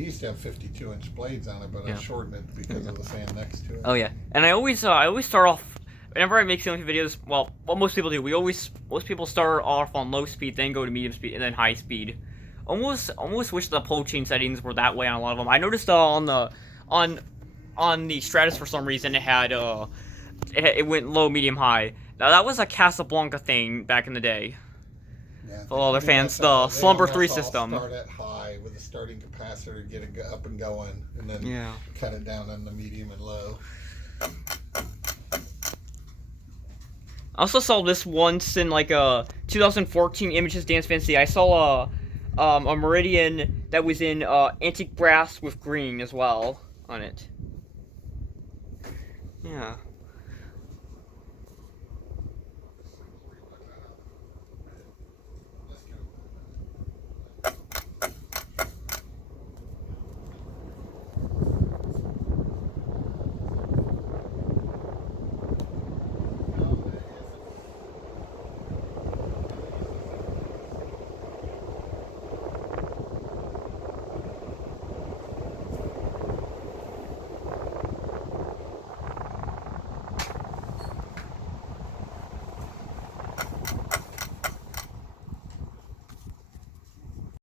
used to have 52-inch blades on it, but I shortened it because of the fan next to it. Oh yeah, and I always start off whenever I make CNC videos. Well, what most people do, most people start off on low speed, then go to medium speed, and then high speed. Almost wish the pull chain settings were that way on a lot of them. I noticed on the Stratus for some reason it had it went low, medium, high. Now that was a Casablanca thing back in the day. Yeah, for all the fans, the Slumber 3 system. Start at high with a starting capacitor, get it up and going, and then cut it down on the medium and low. I also saw this once in like a 2014 Images Dance Fantasy. I saw a Meridian that was in antique brass with green as well on it. Yeah.